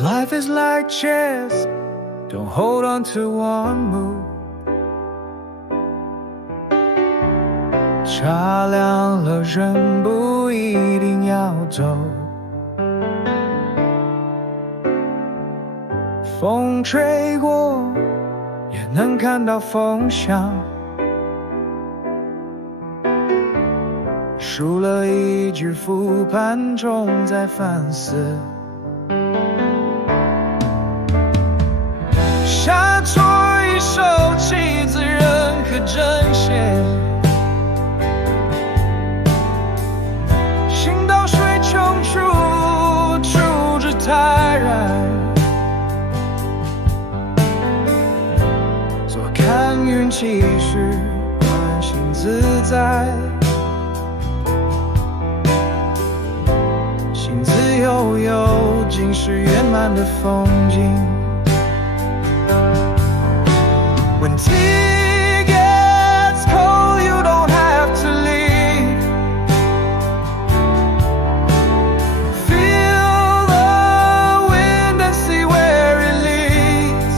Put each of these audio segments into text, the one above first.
Life is like chess, don't hold on to one move。茶凉了，人不一定要走。风吹过，也能看到风向。输了一局，复盘中在反思。下错一手棋子，人可真险。行到水穷处，处之泰然。坐看云起时，关心自在。心自悠悠，尽是圆满的风景。When tea gets cold, you don't have to leave. Feel the wind and see where it leads.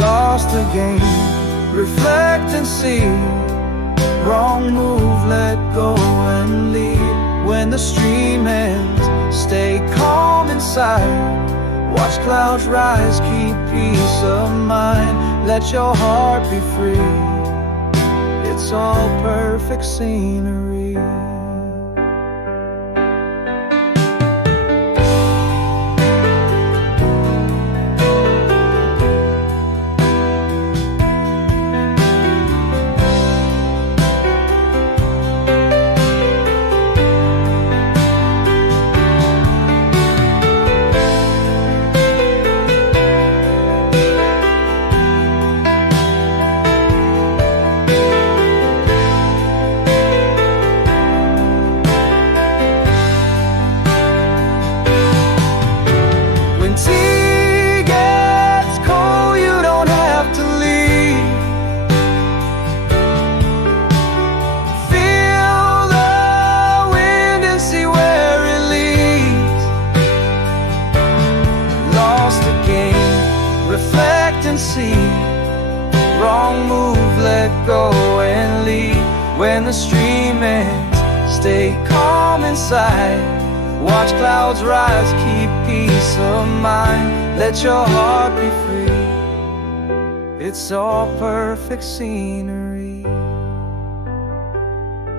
Lost again, reflect and see. Wrong move, let go and lead. When the stream ends, stay calm inside. Watch clouds rise, keep peace of mind. Let your heart be free. It's all perfect scenery. Wrong move, let go and lead. When the stream ends, stay calm inside. Watch clouds rise, keep peace of mind. Let your heart be free. It's all perfect scenery.